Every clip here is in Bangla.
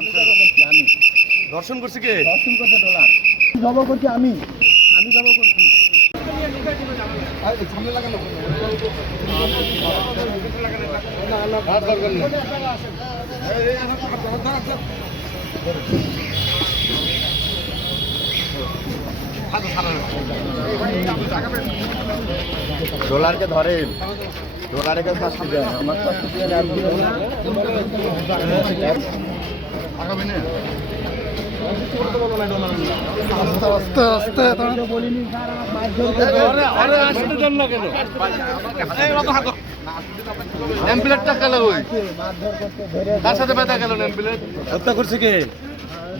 আমি জব করছি আমি। দর্শন করছি কে? দর্শন করছে ডলার। জব করছি আমি জব করছি। সামনে লাগানো ডলারকে ধরেন, ডলারকে শাস্তি দেন, আমার শাস্তি দেন। আস্তে আস্তে বলিনি স্যার, আসতে দেন না কেন? এমপ্লেটটা গেল ওই মারধর করতে ধরে তার সাথে ব্যথা গেল এমপ্লেট। হত্যা করছে কে?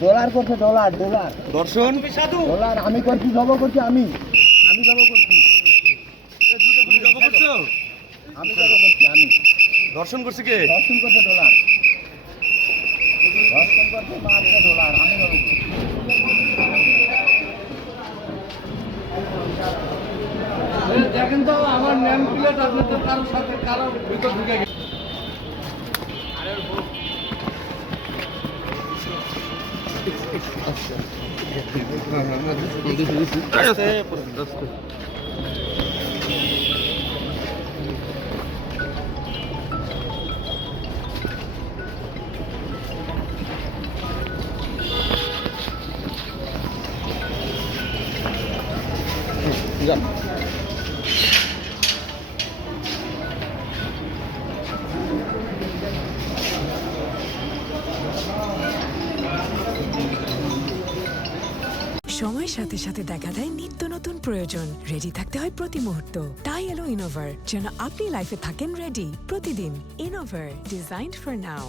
ডলার করছে ডলার ডলার দর্শন ডলার। আমি করছি জব করছি আমি জব করছি। তুমি জব করছো? আমি জব করছি আমি। দর্শন করছে কে? দর্শন করছে ডলার। দর্শন করছে মারছে ডলার। আমি জব করছি। দেখেন তো আমার নেম প্লেট আপনাদের কারোর সাথে কারো ভিতর ঢুকে গেছে। সময়ের সাথে সাথে দেখা দেয় নিত্য নতুন প্রয়োজন। রেডি থাকতে হয় প্রতি মুহূর্ত। তাই এলো ইনোভার, যেন আপনি লাইফে থাকেন রেডি প্রতিদিন। Innova, designed for now.